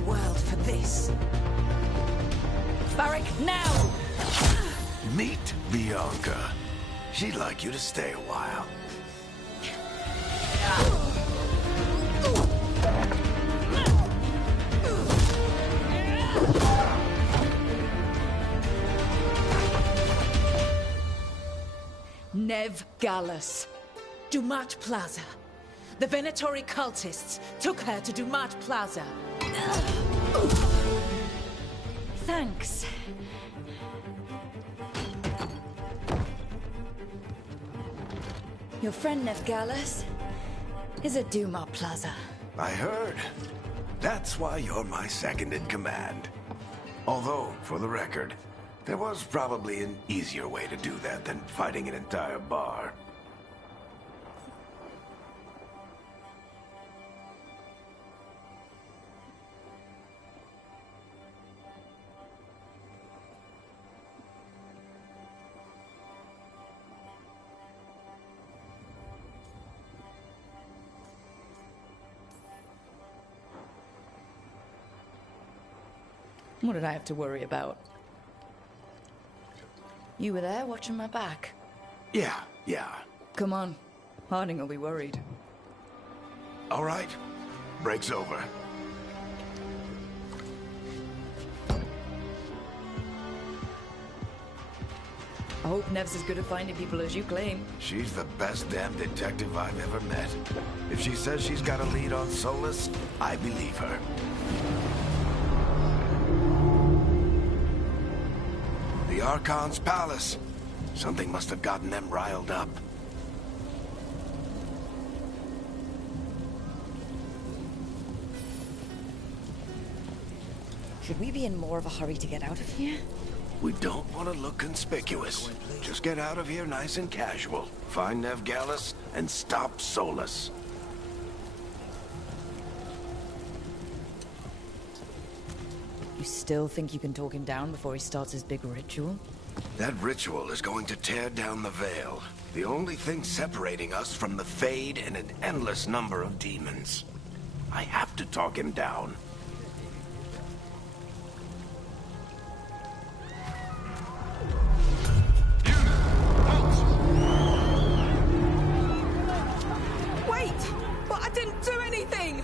the world for this. Barrack, now! Meet Bianca. She'd like you to stay a while. Nev Gallus. Dumat Plaza. The Venatori cultists took her to Dumat Plaza. Thanks. Your friend Nev Gallus is at Dumat Plaza. I heard. That's why you're my second in command. Although, for the record, there was probably an easier way to do that than fighting an entire bar. What did I have to worry about? You were there watching my back. Yeah. Come on. Harding will be worried. All right. Break's over. I hope Nev's as good at finding people as you claim. She's the best damn detective I've ever met. If she says she's got a lead on Solus, I believe her. The Archon's palace. Something must have gotten them riled up. Should we be in more of a hurry to get out of here? We don't want to look conspicuous. Just get out of here nice and casual. Find Nev Gallus and stop Solus. You still think you can talk him down before he starts his big ritual? That ritual is going to tear down the veil. The only thing separating us from the Fade and an endless number of demons. I have to talk him down. Wait! But I didn't do anything!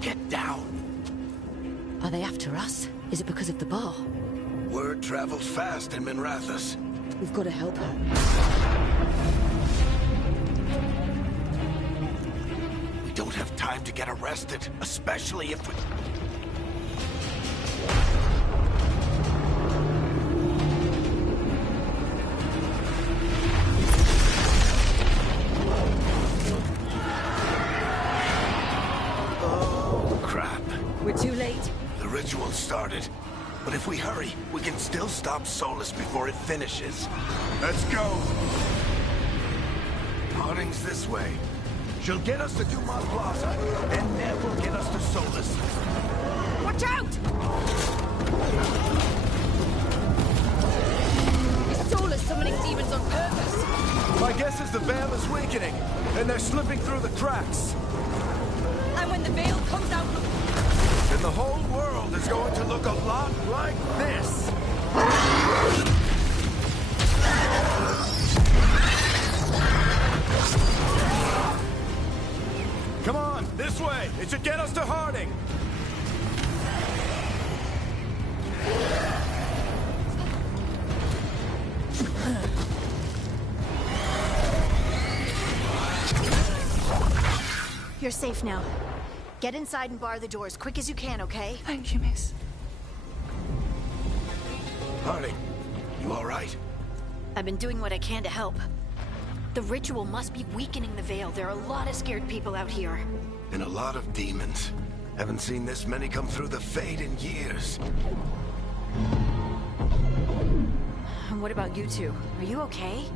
Get down. Are they after us? Is it because of the bar? Word travels fast in Minrathous. We've got to help her. We don't have time to get arrested, especially if we... Oh, crap. We're too late. The ritual started. But if we hurry, we can still stop Solus before it finishes. Let's go! Harding's this way. She'll get us to Dumas Plaza, and Nev will get us to Solus. Watch out! Is Solus summoning demons on purpose? My guess is the veil is weakening, and they're slipping through the cracks. And when the veil comes out... Then the whole world is going to look a lot like this. Come on, this way. It should get us to Harding. You're safe now. Get inside and bar the doors quick as you can, okay? Thank you, miss. Harding, you all right? I've been doing what I can to help. The ritual must be weakening the veil. There are a lot of scared people out here. And a lot of demons. Haven't seen this many come through the Fade in years. And what about you two? Are you okay?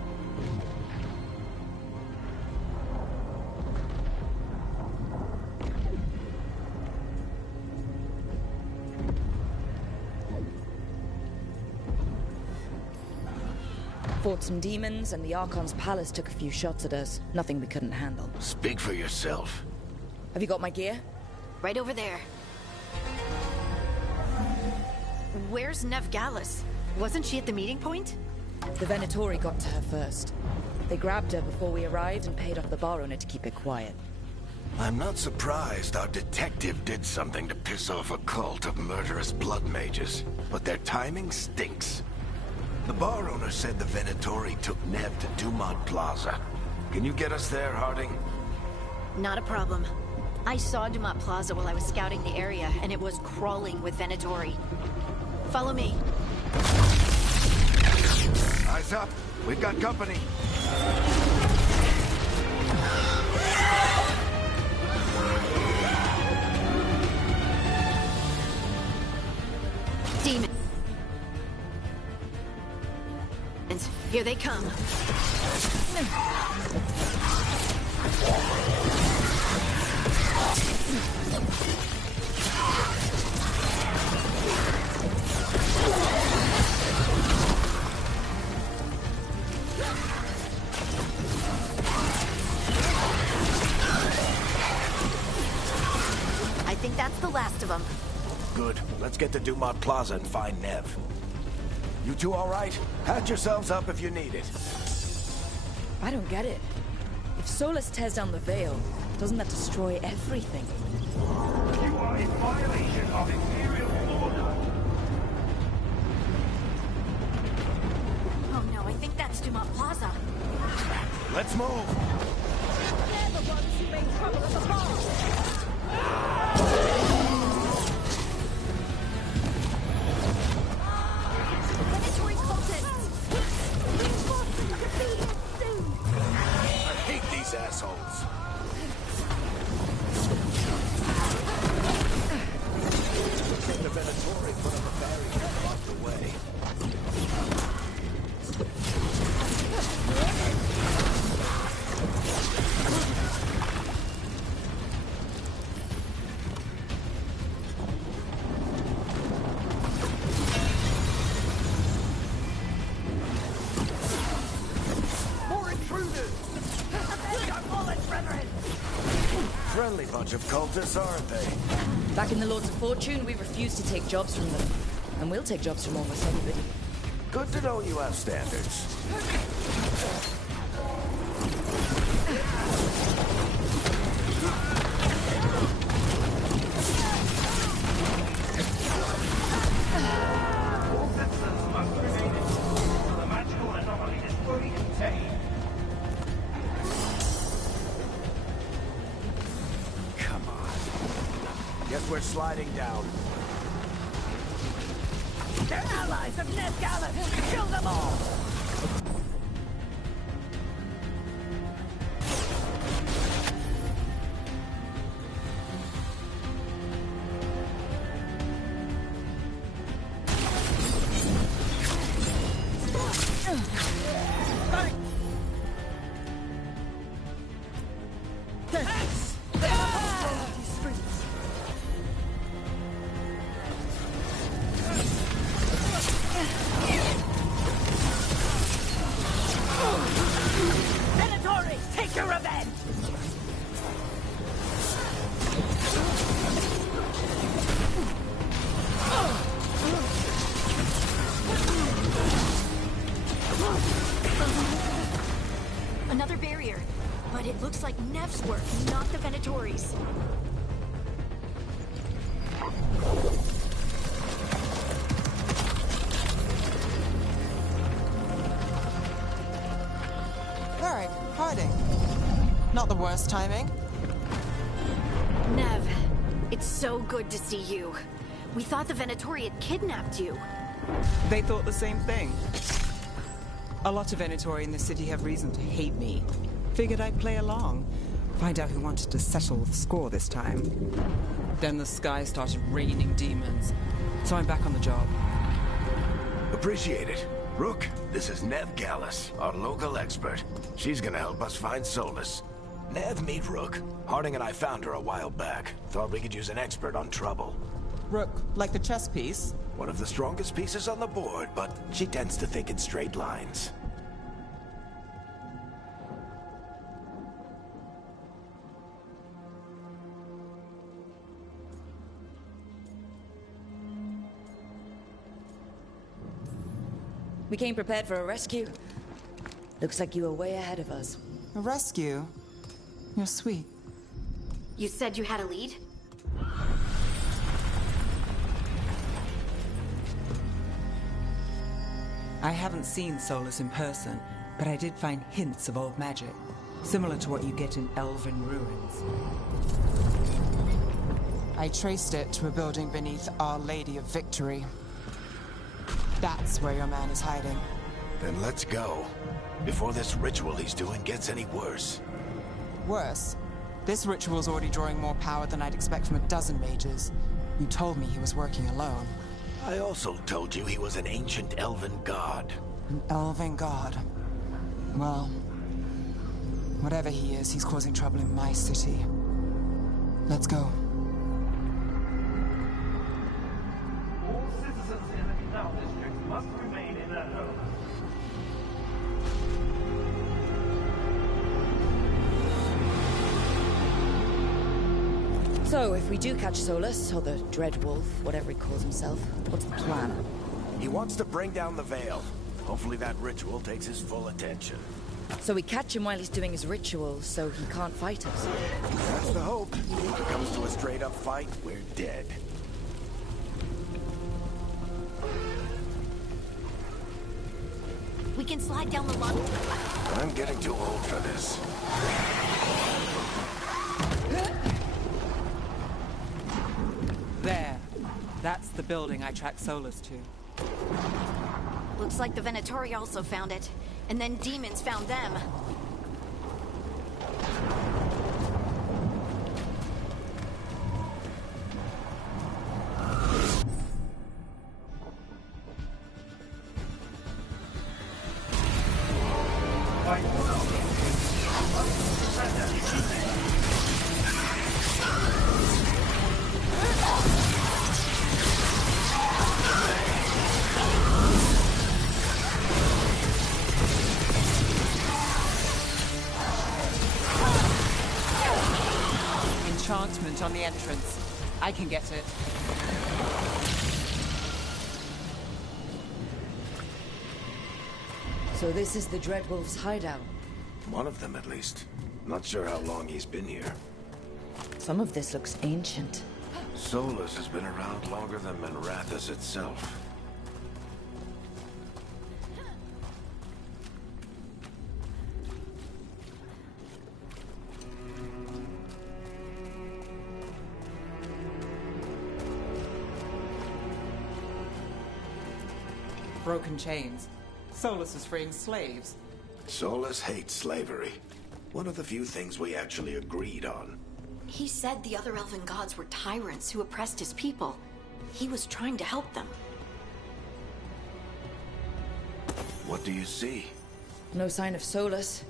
Fought some demons, and the Archon's palace took a few shots at us. Nothing we couldn't handle. Speak for yourself. Have you got my gear? Right over there. Where's Nev Gallus? Wasn't she at the meeting point? The Venatori got to her first. They grabbed her before we arrived and paid off the bar owner to keep it quiet. I'm not surprised our detective did something to piss off a cult of murderous blood mages, but their timing stinks. The bar owner said the Venatori took Nev to Dumont Plaza. Can you get us there, Harding? Not a problem. I saw Dumont Plaza while I was scouting the area, and it was crawling with Venatori. Follow me. Eyes up. We've got company. Demons. Here they come. I think that's the last of them. Good. Let's get to Dumont Plaza and find Nev. You two all right? Patch yourselves up if you need it. I don't get it. If Solus tears down the Veil, doesn't that destroy everything? You are in violation of Imperial order. Oh no, I think that's Dumont Plaza. Let's move. They're the ones who made trouble at the bar. Venatori cultists! I hate these assholes. The Venatori put up a barrier and blocked the way. More intruders! Friendly bunch of cultists, aren't they? Back in the Lords of Fortune, we refused to take jobs from them. And we'll take jobs from almost anybody. Good to know you have standards. All citizens must remain in until the magical anomaly is fully contained. Come on. Guess we're sliding down. They're allies of Nev Gallus! Kill them all! Venatori, take your revenge! Another barrier. But it looks like Nev's work, not the Venatori's. Alright, Harding. Not the worst timing. Nev, it's so good to see you. We thought the Venatori had kidnapped you. They thought the same thing. A lot of Venatori in the city have reason to hate me. Figured I'd play along. Find out who wanted to settle the score this time. Then the sky started raining demons. So I'm back on the job. Appreciate it. Rook, this is Nev Gallus, our local expert. She's gonna help us find Solus. Nev, meet Rook. Harding and I found her a while back. Thought we could use an expert on trouble. Rook, like the chess piece? One of the strongest pieces on the board, but she tends to think in straight lines. We came prepared for a rescue. Looks like you were way ahead of us. A rescue? You're sweet. You said you had a lead? I haven't seen Solus in person, but I did find hints of old magic, similar to what you get in elven ruins. I traced it to a building beneath Our Lady of Victory. That's where your man is hiding. Then let's go. Before this ritual he's doing gets any worse. Worse, this ritual's already drawing more power than I'd expect from a dozen mages. You told me he was working alone. I also told you he was an ancient elven god. An elven god. Well, whatever he is, he's causing trouble in my city. Let's go. All citizens in the canal district must remain in their homes. So, if we do catch Solus, or the Dreadwolf, whatever he calls himself, what's the plan? He wants to bring down the veil. Hopefully that ritual takes his full attention. So we catch him while he's doing his ritual, so he can't fight us. That's the hope. If it comes to a straight-up fight, we're dead. We can slide down the lung. I'm getting too old for this. There. That's the building I tracked Solus to. Looks like the Venatori also found it. And then demons found them. Enchantment on the entrance. I can get it. So this is the Dreadwolf's hideout. One of them, at least. Not sure how long he's been here. Some of this looks ancient. Solus has been around longer than Manrathus itself. Broken chains. Solus is freeing slaves. Solus hates slavery. One of the few things we actually agreed on. He said the other elven gods were tyrants who oppressed his people. He was trying to help them. What do you see? No sign of Solus.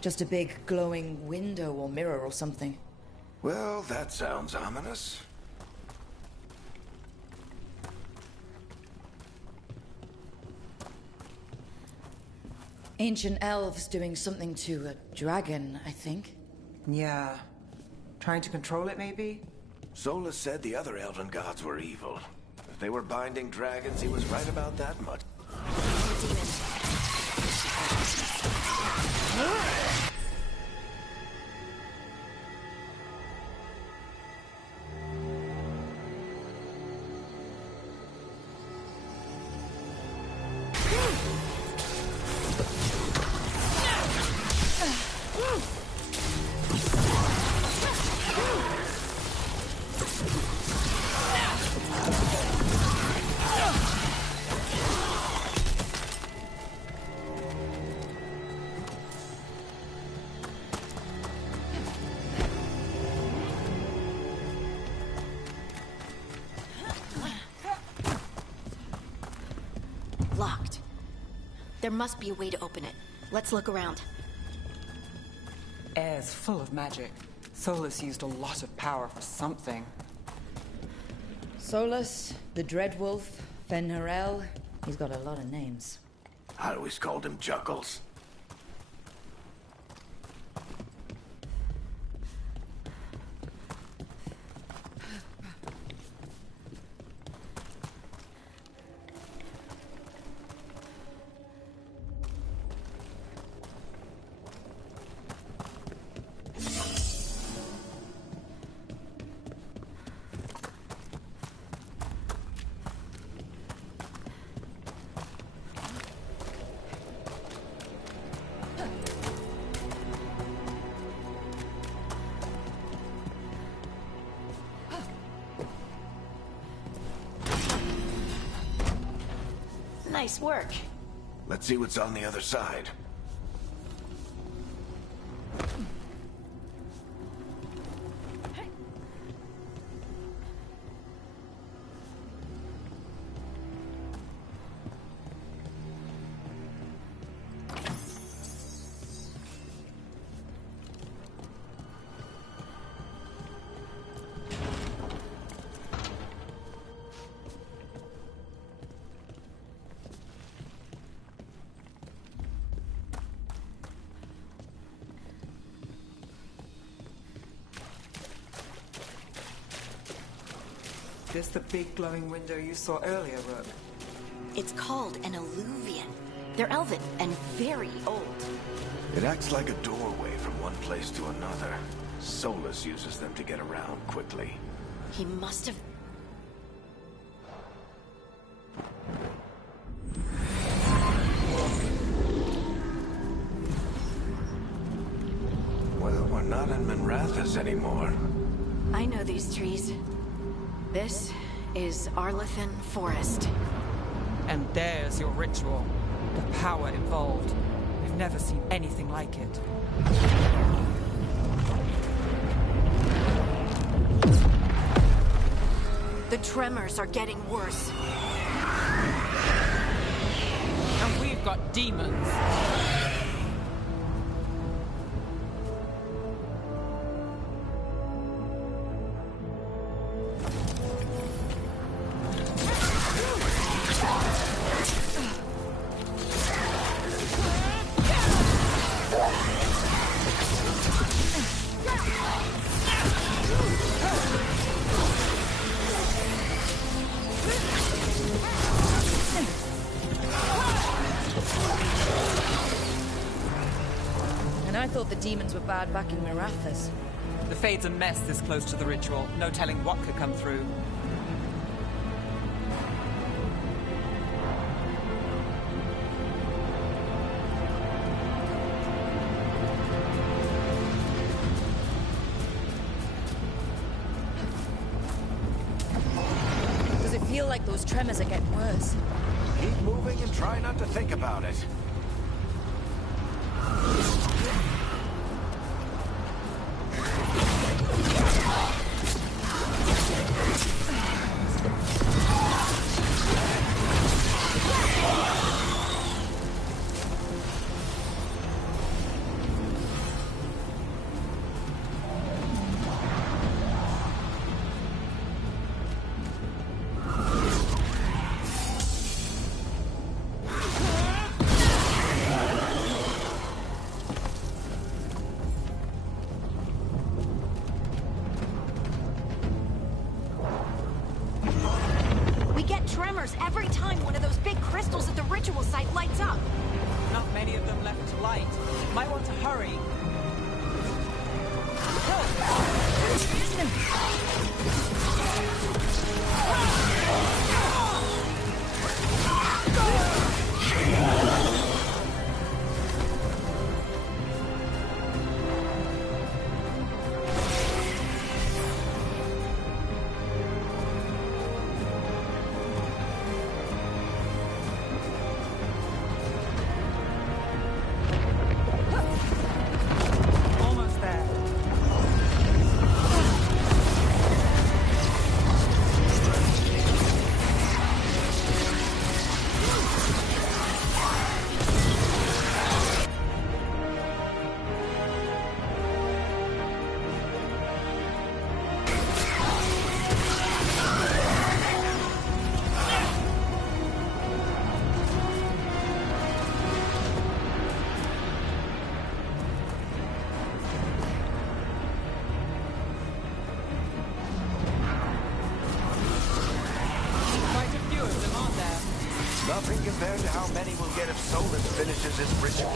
Just a big glowing window or mirror or something. Well, that sounds ominous. Ancient elves doing something to a dragon, I think. Yeah. Trying to control it, maybe? Solus said the other elven gods were evil. If they were binding dragons, he was right about that much. Locked. There must be a way to open it. Let's look around. Air's full of magic. Solus used a lot of power for something. Solus, the Dreadwolf, Fen'Harel. He's got a lot of names. I always called him Juggles. Nice work. Let's see what's on the other side. This the big glowing window you saw earlier, Rook? It's called an alluvian. They're elven and very old. It acts like a doorway from one place to another. Solus uses them to get around quickly. He must have... Well, we're not in Minrathous anymore. I know these trees. This is Arlethan Forest. And there's your ritual. The power involved. We've never seen anything like it. The tremors are getting worse. And we've got demons. And I thought the demons were bad back in Minrathous. The Fade's a mess this close to the ritual. No telling what could come through. Does it feel like those tremors are getting worse? Keep moving and try not to think about it. Tremors every time one of those big crystals at the ritual site lights up. Not many of them left to light. Might want to hurry. Nothing compared to how many we'll get if Solus finishes his ritual.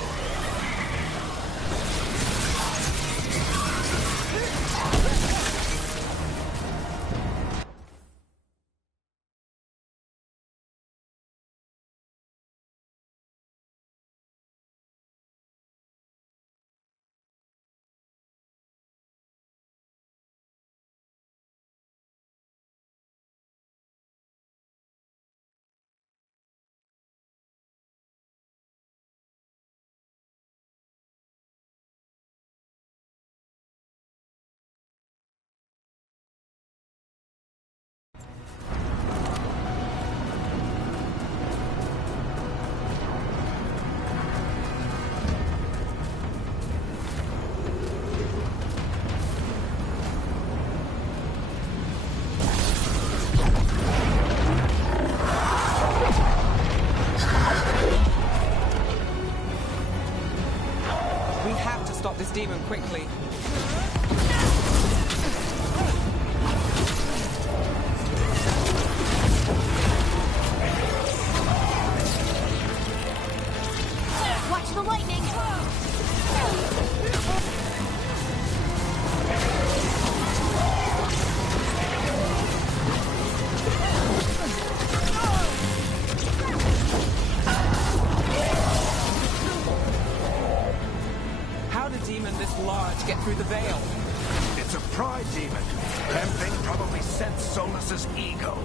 demon. That thing probably sensed Solus's ego.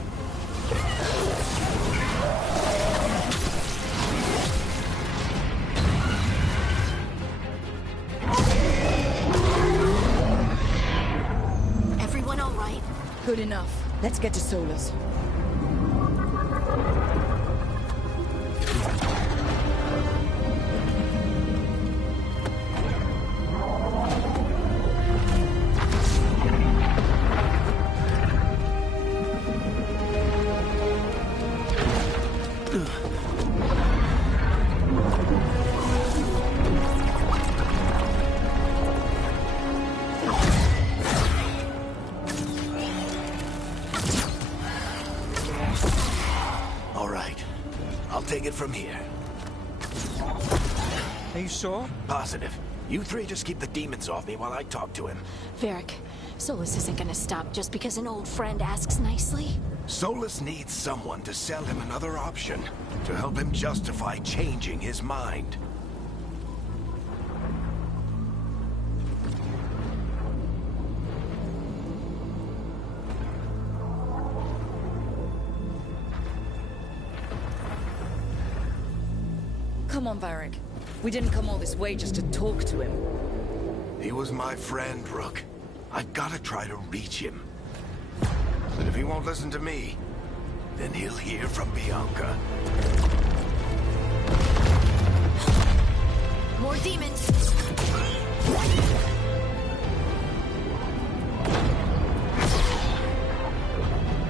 Everyone all right? Good enough. Let's get to Solus. Take it from here. Are you sure? Positive. You three just keep the demons off me while I talk to him. Varric, Solus isn't gonna stop just because an old friend asks nicely. Solus needs someone to sell him another option, to help him justify changing his mind. Come on, Varric. We didn't come all this way just to talk to him. He was my friend, Rook. I've gotta try to reach him. But if he won't listen to me, then he'll hear from Bianca. More demons!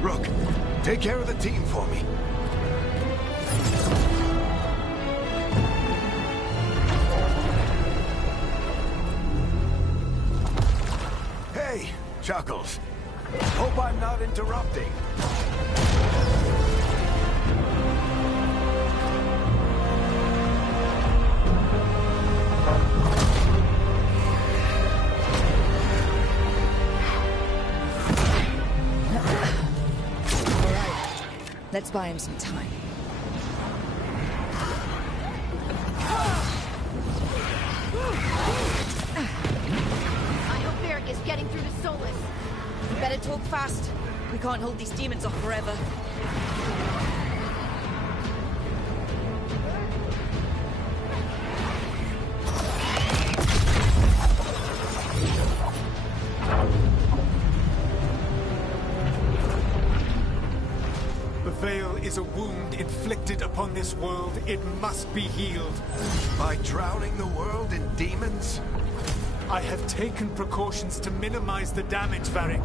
Rook, take care of the team for me. Hey, Chuckles. Hope I'm not interrupting. Let's buy him some time. I hope Varric is getting through to Solus. We better talk fast. We can't hold these demons off forever. The Veil is a wound inflicted upon this world. It must be healed. By drowning the world in demons? I have taken precautions to minimize the damage, Varric.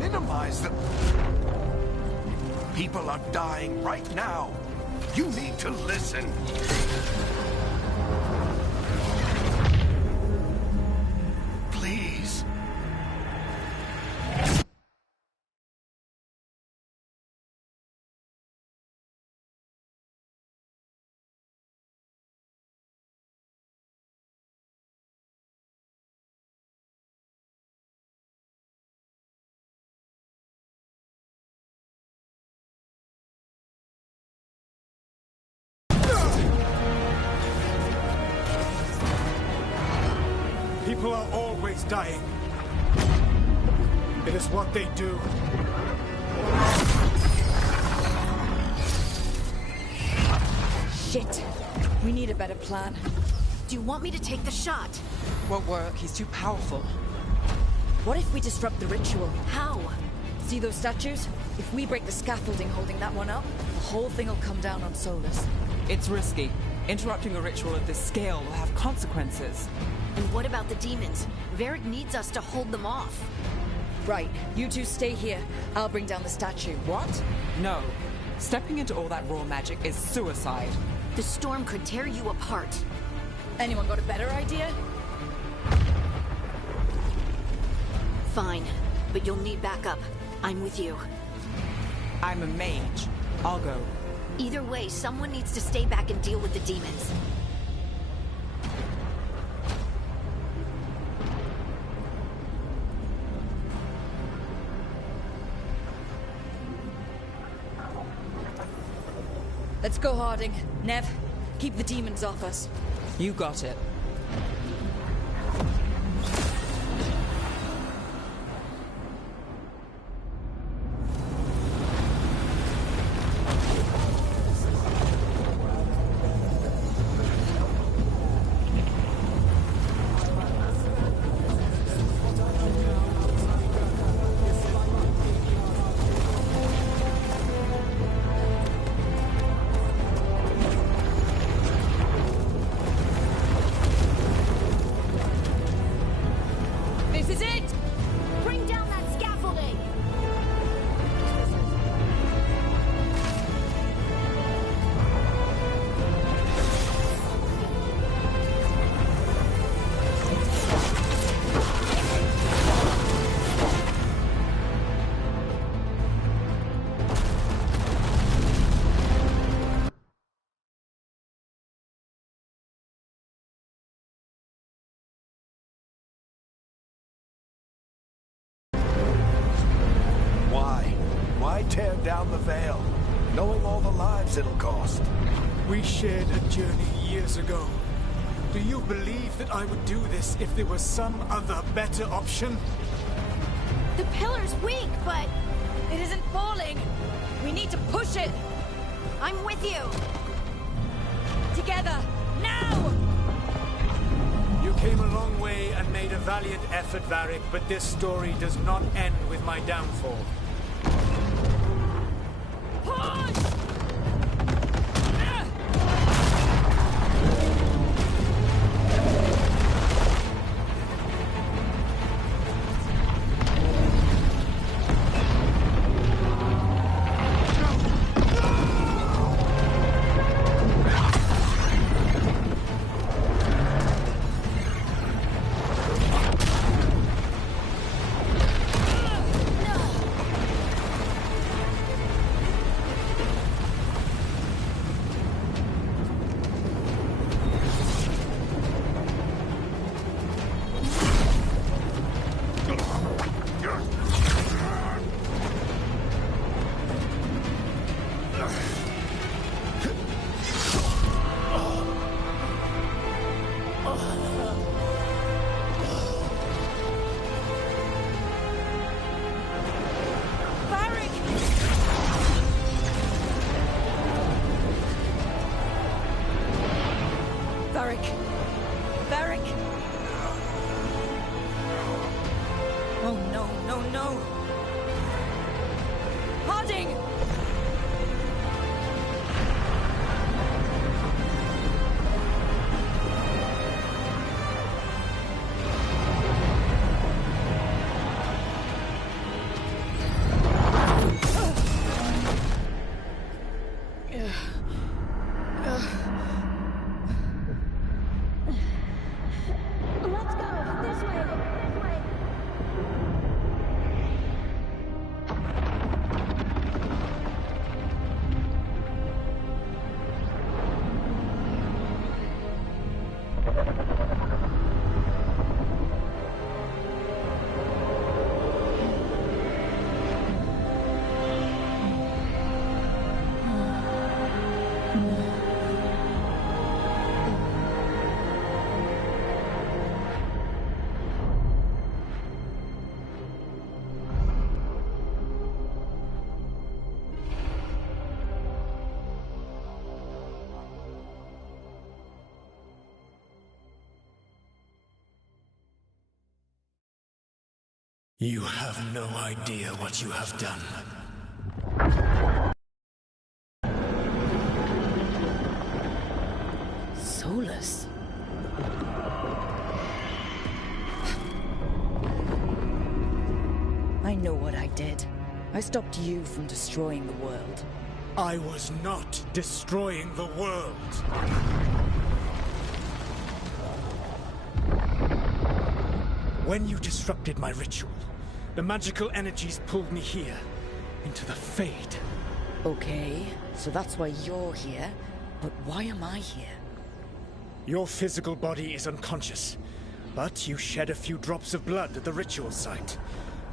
Minimize the... People are dying right now. You need to listen. Please. People are always dying. It is what they do. Shit. We need a better plan. Do you want me to take the shot? Won't work. He's too powerful. What if we disrupt the ritual? How? See those statues? If we break the scaffolding holding that one up, the whole thing will come down on Solus. It's risky. Interrupting a ritual of this scale will have consequences. And what about the demons? Varric needs us to hold them off. Right, you two stay here. I'll bring down the statue. What? No. Stepping into all that raw magic is suicide. The storm could tear you apart. Anyone got a better idea? Fine, but you'll need backup. I'm with you. I'm a mage. I'll go. Either way, someone needs to stay back and deal with the demons. Let's go, Harding. Nev, keep the demons off us. You got it. Why tear down the Veil, knowing all the lives it'll cost? We shared a journey years ago. Do you believe that I would do this if there was some other better option? The pillar's weak, but It isn't falling! We need to push it! I'm with you. Together! Now! You came a long way and made a valiant effort, Varric, but this story does not end with my downfall. Push! Varric! Varric! Oh no, no, no! Harding! Let's go. This way. This way. You have no idea what you have done. Solus? I know what I did. I stopped you from destroying the world. I was not destroying the world. When you disrupted my ritual, the magical energies pulled me here, into the Fade. Okay, so that's why you're here. But why am I here? Your physical body is unconscious, but you shed a few drops of blood at the ritual site.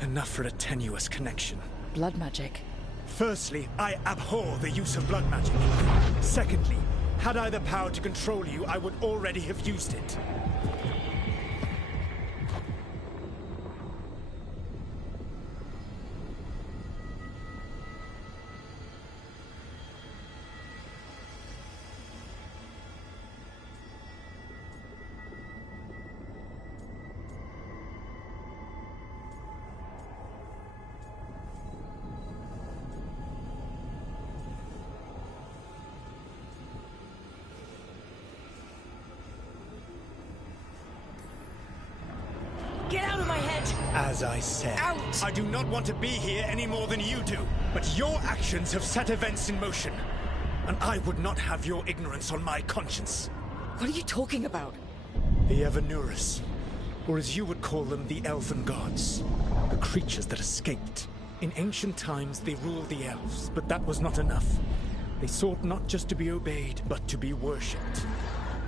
Enough for a tenuous connection. Blood magic. Firstly, I abhor the use of blood magic. Secondly, had I the power to control you, I would already have used it. Get out of my head! As I said, Out! I do not want to be here any more than you do. But your actions have set events in motion. And I would not have your ignorance on my conscience. What are you talking about? The Evanurus, or as you would call them, the Elven Gods. The creatures that escaped. In ancient times, they ruled the elves, but that was not enough. They sought not just to be obeyed, but to be worshipped.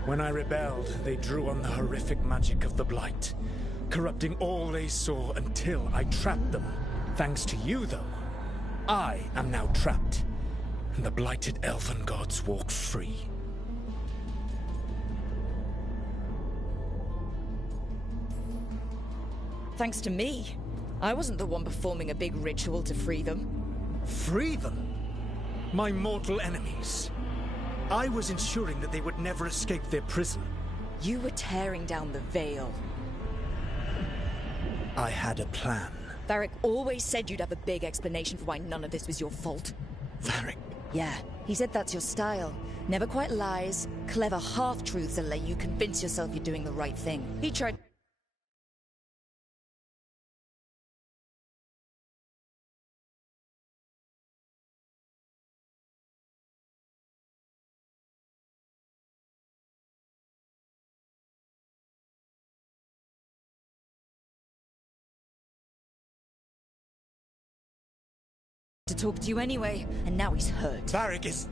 When I rebelled, they drew on the horrific magic of the Blight, corrupting all they saw until I trapped them. Thanks to you, though, I am now trapped, and the blighted elven gods walk free. Thanks to me. I wasn't the one performing a big ritual to free them. Free them? My mortal enemies. I was ensuring that they would never escape their prison. You were tearing down the veil. I had a plan. Varric always said you'd have a big explanation for why none of this was your fault. Varric? Yeah, he said that's your style. Never quite lies, clever half-truths that let you convince yourself you're doing the right thing. He tried... to talk to you anyway, and now he's hurt. Varric is...